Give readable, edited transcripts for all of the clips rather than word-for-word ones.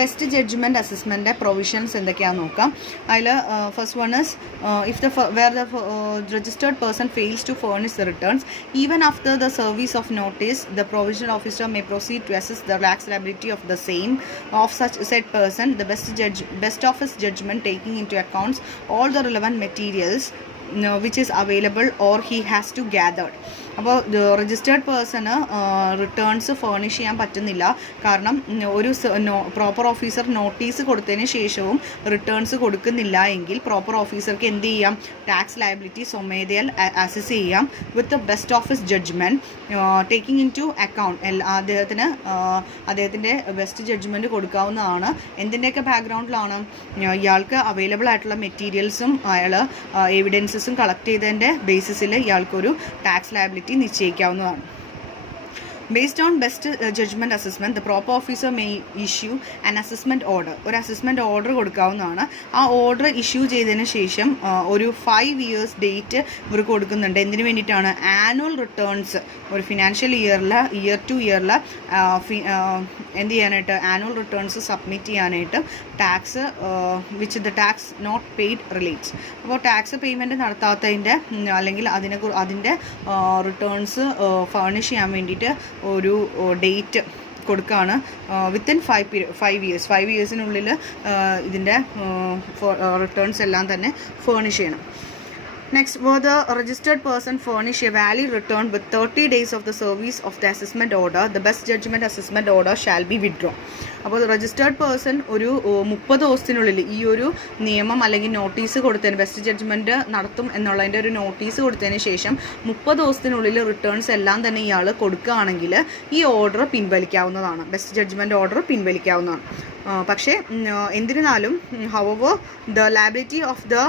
Best judgement assessment provisions എന്തൊക്കെയാണെന്ന് നോക്കാം. അതിൽ first one is if the where the registered person fails to furnish the returns even after the service of notice the provisional officer may proceed to assess the tax liability of the same of such said person the best office judgement taking into accounts all the relevant materials which is available or he has to gathered. അപ്പോൾ registered പേഴ്സണ് returns furnish ചെയ്യാൻ പറ്റുന്നില്ല. കാരണം ഒരു proper officer notice കൊടുത്തതിന് ശേഷവും returns കൊടുക്കുന്നില്ല എങ്കിൽ പ്രോപ്പർ ഓഫീസർക്ക് എന്ത് ചെയ്യാം? ടാക്സ് ലയബിലിറ്റി സ്വമേധയാൽ അസസ് ചെയ്യാം with the best office judgement taking into account. അദ്ദേഹത്തിൻ്റെ ബെസ്റ്റ് ജഡ്ജ്മെൻറ്റ് കൊടുക്കാവുന്നതാണ്. എന്തിൻ്റെയൊക്കെ ബാക്ക്ഗ്രൗണ്ടിലാണ്? ഇയാൾക്ക് അവൈലബിൾ ആയിട്ടുള്ള മെറ്റീരിയൽസും അയാൾ എവിഡൻസസും കളക്ട് ചെയ്തതിൻ്റെ ബേസിസിൽ ഇയാൾക്കൊരു ടാക്സ് ലയബിലിറ്റി നിശ്ചയിക്കാവുന്നതാണ്. Based on best judgment assessment, the proper officer may issue an assessment order. ഒരു അസസ്മെൻറ്റ് ഓർഡർ കൊടുക്കാവുന്നതാണ്. ആ ഓർഡർ ഇഷ്യൂ ചെയ്തതിന് ശേഷം ഒരു 5 years ഡേറ്റ് ഇവർ കൊടുക്കുന്നുണ്ട്. എന്തിനു വേണ്ടിയിട്ടാണ്? ആനുവൽ റിട്ടേൺസ് ഒരു ഫിനാൻഷ്യൽ ഇയർ ടു ഇയറിൽ എന്ത് ചെയ്യാനായിട്ട്? ആനുവൽ റിട്ടേൺസ് സബ്മിറ്റ് ചെയ്യാനായിട്ട് tax which the tax not paid relates. അപ്പോൾ ടാക്സ് പേയ്മെൻറ്റ് നടത്താത്തതിൻ്റെ അല്ലെങ്കിൽ അതിൻ്റെ റിട്ടേൺസ് ഫർണിഷ് ചെയ്യാൻ വേണ്ടിയിട്ട് ഒരു ഡേറ്റ് കൊടുക്കുകയാണ്. വിത്തിൻ 5 years 5 yearsനുള്ളിൽ ഇതിൻ്റെ റിട്ടേൺസ് എല്ലാം തന്നെ ഫേർണിഷ് ചെയ്യണം. Next, where the registered person furnish a valid return with 30 days of the service of the assessment order, the best judgment assessment order shall be withdrawn. അപ്പോൾ registered person ഒരു 30 ദിവസത്തിനുള്ളിൽ ഈ ഒരു നിയമം അല്ലെങ്കിൽ നോട്ടീസ് കൊടുത്തതിന് ബെസ്റ്റ് ജഡ്ജ്മെൻറ്റ് നടത്തും എന്നുള്ളതിൻ്റെ ഒരു നോട്ടീസ് കൊടുത്തതിന് ശേഷം 30 ദിവസത്തിനുള്ളിൽ റിട്ടേൺസ് എല്ലാം തന്നെ ഇയാൾ കൊടുക്കുകയാണെങ്കിൽ ഈ ഓർഡർ പിൻവലിക്കാവുന്നതാണ്. ബെസ്റ്റ് ജഡ്ജ്മെൻറ്റ് ഓർഡർ പിൻവലിക്കാവുന്നതാണ്. പക്ഷേ എന്നിരുന്നാലും however the liability of the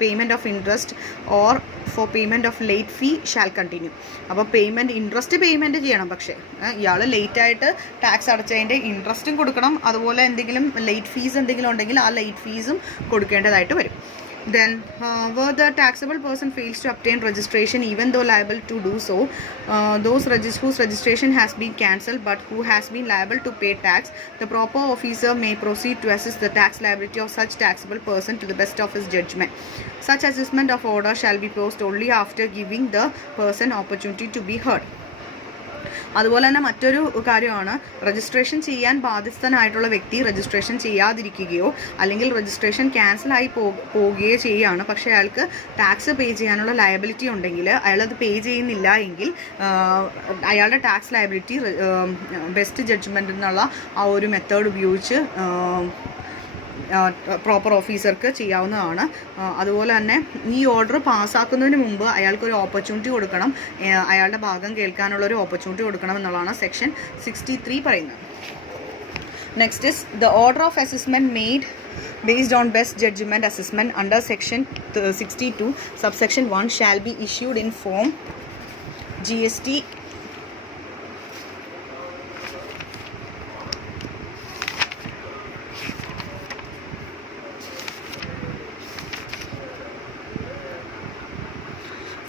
payment of interest or for payment of late fee shall continue. അപ്പോൾ ഇൻട്രസ്റ്റ് പേയ്മെൻറ്റ് ചെയ്യണം. പക്ഷേ ഇയാൾ ലേറ്റായിട്ട് ടാക്സ് അടച്ചതിൻ്റെ ഇൻട്രസ്റ്റും കൊടുക്കണം. അതുപോലെ എന്തെങ്കിലും ലേറ്റ് ഫീസ് എന്തെങ്കിലും ഉണ്ടെങ്കിൽ ആ ലേറ്റ് ഫീസും കൊടുക്കേണ്ടതായിട്ട് വരും. Then where the taxable person fails to obtain registration even though liable to do so, those whose registration has been cancelled but who has been liable to pay tax, the proper officer may proceed to assess the tax liability of such taxable person to the best of his judgment. Such assessment of order shall be closed only after giving the person opportunity to be heard. അതുപോലെ തന്നെ മറ്റൊരു കാര്യമാണ്, registration ചെയ്യാൻ ബാധ്യസ്ഥനായിട്ടുള്ള വ്യക്തി registration ചെയ്യാതിരിക്കുകയോ അല്ലെങ്കിൽ registration ക്യാൻസലായി പോവുകയോ ചെയ്യുകയാണ്. പക്ഷേ അയാൾക്ക് ടാക്സ് പേ ചെയ്യാനുള്ള ലയബിലിറ്റി ഉണ്ടെങ്കിൽ അയാളത് പേ ചെയ്യുന്നില്ല എങ്കിൽ അയാളുടെ ടാക്സ് ലയബിലിറ്റി ബെസ്റ്റ് ജഡ്ജ്മെൻ്റ് എന്നുള്ള ആ ഒരു മെത്തേഡ് ഉപയോഗിച്ച് പ്രോപ്പർ ഓഫീസർക്ക് ചെയ്യാവുന്നതാണ്. അതുപോലെ തന്നെ ഈ ഓർഡർ പാസ്സാക്കുന്നതിന് മുമ്പ് അയാൾക്കൊരു ഓപ്പർച്യൂണിറ്റി കൊടുക്കണം, അയാളുടെ ഭാഗം കേൾക്കാനുള്ളൊരു ഓപ്പർച്യൂണിറ്റി കൊടുക്കണം എന്നുള്ളതാണ് സെക്ഷൻ 63 പറയുന്നത്. Next is the order of assessment made based on best judgment assessment under section 62 subsection 1 shall be issued in form GST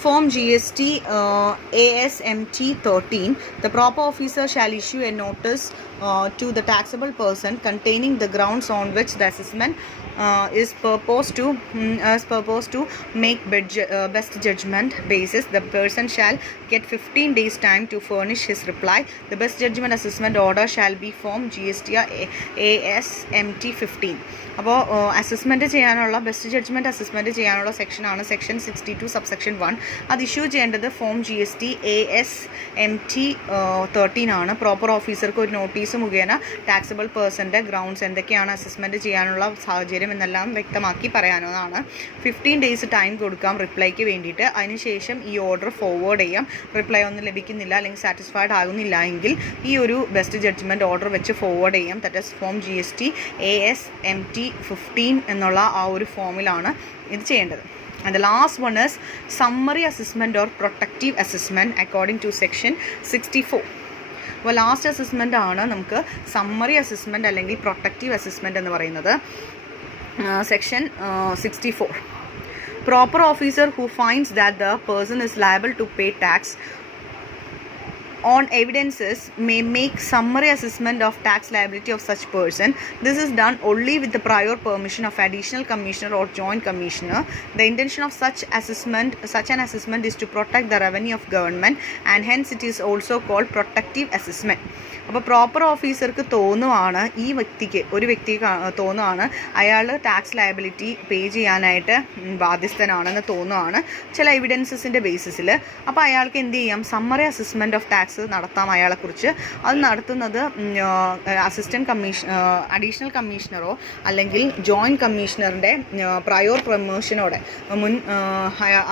Form GST ASMT 13. The proper officer shall issue a notice to the taxable person containing the grounds on which the assessment is proposed to make best judgment basis. The person shall get 15 days time to furnish his reply. The best judgment assessment order shall be Form GST ASMT 15. അപ്പോൾ assessment ചെയ്യാനുള്ള best judgement assessment ചെയ്യാനുള്ള സെക്ഷനാണ് section 62 subsection 1. അത് issue ചെയ്യേണ്ടത് form GST ASMT 13 ആണ്. Proper ഓഫീസർക്ക് ഒരു notice മുഖേന ടാക്സബിൾ പേഴ്സൻ്റെ ഗ്രൗണ്ട്സ് എന്തൊക്കെയാണ് അസസ്മെൻറ്റ് ചെയ്യാനുള്ള സാഹചര്യം എന്നെല്ലാം വ്യക്തമാക്കി പറയാവുന്നതാണ്. 15 days ടൈം കൊടുക്കാം റിപ്ലൈക്ക് വേണ്ടിയിട്ട്. അതിനുശേഷം ഈ ഓർഡർ ഫോർവേഡ് ചെയ്യാം. റിപ്ലൈ ഒന്നും ലഭിക്കുന്നില്ല അല്ലെങ്കിൽ സാറ്റിസ്ഫൈഡ് ആകുന്നില്ല എങ്കിൽ ഈ ഒരു ബെസ്റ്റ് ജഡ്ജ്മെൻറ്റ് ഓർഡർ വെച്ച് ഫോർവേഡ് ചെയ്യാം. That is form GST ASMT 15 എന്നുള്ള ആ ഒരു ഫോമിലാണ് ഇത് ചെയ്യേണ്ടത്. And the last one is summary assessment or protective assessment according to section 64. അപ്പോൾ ലാസ്റ്റ് അസസ്മെൻ്റ് ആണ് നമുക്ക് സമ്മറി അസസ്മെൻ്റ് അല്ലെങ്കിൽ പ്രൊട്ടക്റ്റീവ് അസസ്മെൻ്റ് എന്ന് പറയുന്നത്. Section 64. Proper officer who finds that the person is liable to pay tax on evidences may make summary assessment of tax liability of such person. This is done only with the prior permission of additional commissioner or joint commissioner. The intention of such an assessment is to protect the revenue of government, and hence it is also called protective assessment. അപ്പോൾ proper ഓഫീസർക്ക് തോന്നുവാണ്, ഒരു വ്യക്തിക്ക് തോന്നുവാണ് അയാൾ tax liability പേ ചെയ്യാനായിട്ട് ബാധ്യസ്ഥനാണെന്ന് തോന്നുവാണ് ചില എവിഡൻസസിൻ്റെ ബേസിസിൽ. അപ്പോൾ അയാൾക്ക് എന്ത് ചെയ്യാം, സമ്മറി അസസ്മെൻറ്റ് ഓഫ് ടാക്സ് നടത്താം അയാളെക്കുറിച്ച്. അത് നടത്തുന്നത് അഡീഷണൽ കമ്മീഷണറോ അല്ലെങ്കിൽ ജോയിൻറ്റ് കമ്മീഷണറിൻ്റെ പ്രയോർ പ്രൊമോഷനോടെ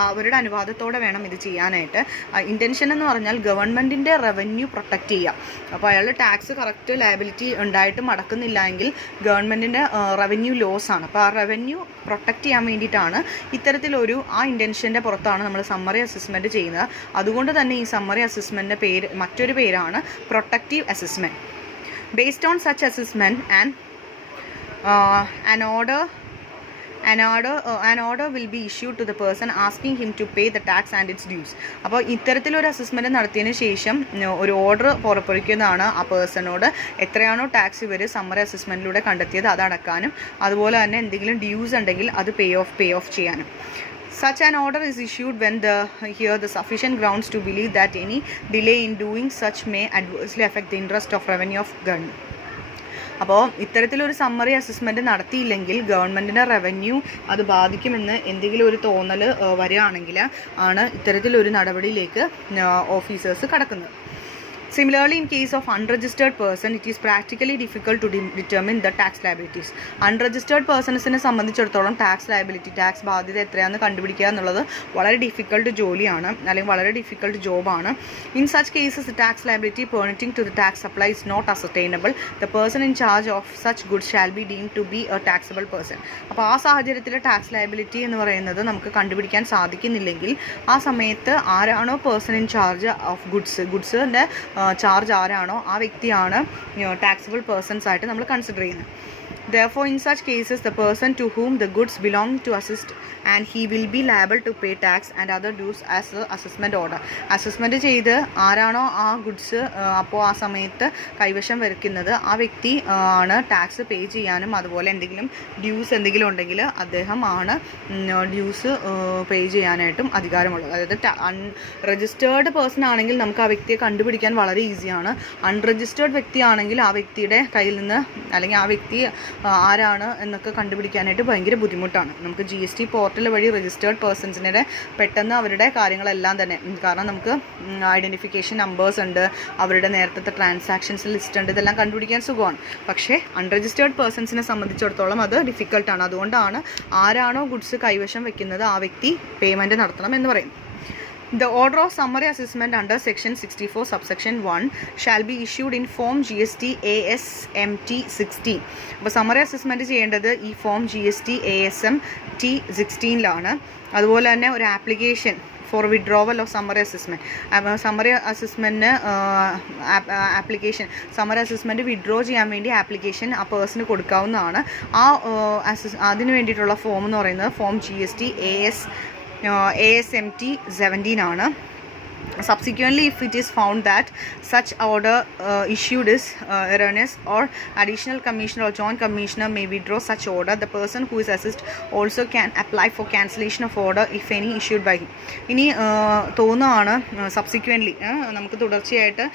അവരുടെ അനുവാദത്തോടെ വേണം ഇത് ചെയ്യാനായിട്ട്. ഇൻറ്റൻഷൻ എന്ന് പറഞ്ഞാൽ ഗവൺമെൻറ്റിൻ്റെ റവന്യൂ പ്രൊട്ടക്റ്റ് ചെയ്യാം. അപ്പോൾ അയാൾ ടാക്സ് കറക്റ്റ് ലയബിലിറ്റി ഉണ്ടായിട്ട് മടക്കുന്നില്ല എങ്കിൽ ഗവൺമെൻറ്റിൻ്റെ റവന്യൂ ലോസ് ആണ്. അപ്പോൾ ആ റവന്യൂ പ്രൊട്ടക്റ്റ് ചെയ്യാൻ വേണ്ടിയിട്ടാണ് ഇത്തരത്തിലൊരു ഇൻറ്റൻഷൻ്റെ പുറത്താണ് നമ്മൾ സമ്മറി അസസ്മെൻറ്റ് ചെയ്യുന്നത്. അതുകൊണ്ട് തന്നെ ഈ സമ്മറി അസസ്മെൻറ്റിൻ്റെ മറ്റൊരു പേരാണ് protective assessment. Based on such assessment an order will be issued to the person asking him to pay the tax and its dues. അപ്പോൾ ഇത്തരത്തിലൊരു അസസ്മെൻറ്റ് നടത്തിയതിന് ശേഷം ഒരു ഓർഡർ പുറപ്പെടുവിക്കുന്നതാണ് ആ പേഴ്സണോട് എത്രയാണോ ടാക്സ് ഇവർ സമ്മറി അസസ്മെൻറ്റിലൂടെ കണ്ടെത്തിയത് അത് അടക്കാനും അതുപോലെ തന്നെ എന്തെങ്കിലും ഡ്യൂസ് ഉണ്ടെങ്കിൽ അത് പേ ഓഫ് ചെയ്യാനും. Such an order is issued when the sufficient grounds to believe that any delay in doing such may adversely affect the interest of revenue of government. അപ്പോൾ ഇത്തരത്തിലൊരു സമ്മറി അസസ്മെൻറ്റ് നടത്തിയില്ലെങ്കിൽ ഗവൺമെൻറ്റിൻ്റെ റവന്യൂ അത് ബാധിക്കുമെന്ന് എന്തെങ്കിലും ഒരു തോന്നൽ വരികയാണെങ്കിൽ ആണ് ഇത്തരത്തിലൊരു നടപടിയിലേക്ക് ഓഫീസേഴ്സ് കടക്കുന്നത്. Similarly, in case of unregistered person, it is practically difficult to determine the tax liabilities. Unregistered personsനെ സംബന്ധിച്ചിടത്തോളം ടാക്സ് ലയബിലിറ്റി, ടാക്സ് ബാധ്യത എത്രയാണെന്ന് കണ്ടുപിടിക്കുക എന്നുള്ളത് വളരെ ഡിഫിക്കൽട്ട് ജോലിയാണ്, അല്ലെങ്കിൽ വളരെ difficult ജോബാണ്. In such cases, the tax liability pertaining to the tax supply is not ascertainable. The person in charge of such goods shall be deemed to be a taxable person. അപ്പോൾ ആ സാഹചര്യത്തിൽ tax liability എന്ന് പറയുന്നത് നമുക്ക് കണ്ടുപിടിക്കാൻ സാധിക്കുന്നില്ലെങ്കിൽ ആ സമയത്ത് ആരാണോ പേഴ്സൺ ഇൻ ചാർജ് ഓഫ് ഗുഡ്സിൻ്റെ ചാർജ് ആരാണോ ആ വ്യക്തിയാണ് ടാക്സബിൾ പേഴ്സൺസ് ആയിട്ട് നമ്മൾ കൺസിഡർ ചെയ്യുന്നത്. Therefore, in such cases, the person to whom the goods belong to assist, and he will be liable to pay tax and other dues as the assessment order. Assessment ചെയ്ത് ആരാണോ ആ goods അപ്പോൾ ആ സമയത്ത് കൈവശം വയ്ക്കുന്നത് ആ വ്യക്തി ആണ് ടാക്സ് പേ ചെയ്യാനും അതുപോലെ എന്തെങ്കിലും ഡ്യൂസ് എന്തെങ്കിലും ഉണ്ടെങ്കിൽ അദ്ദേഹം ആണ് ഡ്യൂസ് പേ ചെയ്യാനായിട്ടും അധികാരമുള്ളത്. അതായത് രജിസ്റ്റേർഡ് പേഴ്സൺ ആണെങ്കിൽ നമുക്ക് ആ വ്യക്തിയെ കണ്ടുപിടിക്കാൻ വളരെ ഈസിയാണ്. അൺരജിസ്റ്റേർഡ് വ്യക്തിയാണെങ്കിൽ ആ വ്യക്തിയുടെ കയ്യിൽ നിന്ന് അല്ലെങ്കിൽ ആ വ്യക്തി ആരാണ് എന്നൊക്കെ കണ്ടുപിടിക്കാനായിട്ട് ഭയങ്കര ബുദ്ധിമുട്ടാണ്. നമുക്ക് GST പോർട്ടൽ വഴി രജിസ്റ്റേർഡ് പേഴ്സൺസിനെ പെട്ടെന്ന് അവരുടെ കാര്യങ്ങളെല്ലാം തന്നെ, കാരണം നമുക്ക് ഐഡൻറ്റിഫിക്കേഷൻ നമ്പേഴ്സ് ഉണ്ട്, അവരുടെ നേരത്തെ ട്രാൻസാക്ഷൻസ് ലിസ്റ്റ് ഉണ്ട്, ഇതെല്ലാം കണ്ടുപിടിക്കാൻ സുഖമാണ്. പക്ഷേ അൺരജിസ്റ്റേർഡ് പേഴ്സൺസിനെ സംബന്ധിച്ചിടത്തോളം അത് ഡിഫിക്കൽട്ടാണ്. അതുകൊണ്ടാണ് ആരാണോ ഗുഡ്സ് കൈവശം വെക്കുന്നത് ആ വ്യക്തി പേയ്മെൻറ്റ് നടത്തണം എന്ന് പറയുന്നത്. The order of summary assessment under section 64 subsection 1 shall be issued in form GST ASMT 16. അപ്പോൾ സമ്മറി അസസ്മെൻറ്റ് ചെയ്യേണ്ടത് ഈ ഫോം GST ASMT 16ലാണ്. അതുപോലെ തന്നെ ഒരു application for withdrawal of summary അസസ്മെൻറ്റിന് സമ്മറി അസസ്മെൻറ്റ് വിഡ്രോ ചെയ്യാൻ വേണ്ടി ആപ്ലിക്കേഷൻ ആ പേഴ്സണ് കൊടുക്കാവുന്നതാണ്. അതിന് വേണ്ടിയിട്ടുള്ള ഫോം എന്ന് പറയുന്നത് ഫോം GST ASMT 17 ആണ്. Subsequently, if it is found that such order issued is erroneous, or additional commissioner or joint commissioner may withdraw such order, the person who is assessed also can apply for cancellation of order if any issued by him. ഇനി തോന്നുകയാണ് subsequently നമുക്ക് തുടർച്ചയായിട്ട്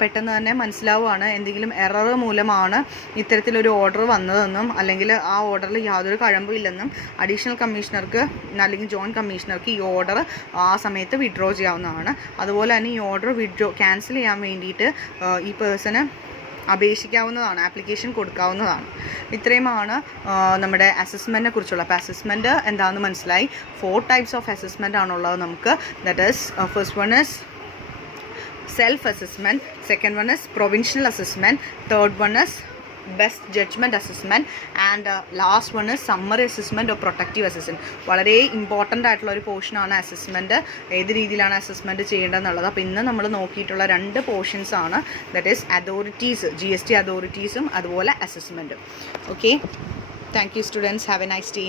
പെട്ടെന്ന് തന്നെ മനസ്സിലാവുകയാണ് എന്തെങ്കിലും error മൂലമാണ് ഇത്തരത്തിലൊരു order വന്നതെന്നും അല്ലെങ്കിൽ ആ ഓർഡറിൽ യാതൊരു കഴമ്പും ഇല്ലെന്നും അഡീഷണൽ കമ്മീഷണർക്ക് അല്ലെങ്കിൽ ജോയിൻറ്റ് കമ്മീഷണർക്ക് ഈ ഓർഡർ ആ സമയത്ത് വിഡ്രോ ചെയ്യാവുന്നതാണ്. അതുപോലെ തന്നെ ഈ ഓർഡർ ക്യാൻസൽ ചെയ്യാൻ വേണ്ടിയിട്ട് ഈ പേഴ്സണ് അപേക്ഷിക്കാവുന്നതാണ്, ആപ്ലിക്കേഷൻ കൊടുക്കാവുന്നതാണ്. ഇത്രയുമാണ് നമ്മുടെ അസസ്മെൻറ്റിനെ കുറിച്ചുള്ള. അപ്പോൾ അസസ്മെൻറ്റ് എന്താണെന്ന് മനസ്സിലായി. 4 ടൈപ്സ് ഓഫ് അസസ്മെൻ്റ് ആണുള്ളത് നമുക്ക്. That is first one is self assessment, second one is provincial assessment, third one is best judgement assessment, and last one is summary assessment or protective assessment. വളരെ important ആയിട്ടുള്ള ഒരു പോർഷനാണ് assessment, ഏത് രീതിയിലാണ് assessment ചെയ്യേണ്ടതെന്നുള്ളത്. അപ്പോൾ ഇന്ന് നമ്മൾ നോക്കിയിട്ടുള്ള 2 പോർഷൻസ് ആണ്. ദാറ്റ് ഈസ് അതോറിറ്റീസ്, GST അതോറിറ്റീസും അതുപോലെ അസസ്മെൻറ്റും. Okay, thank you students, have a nice day.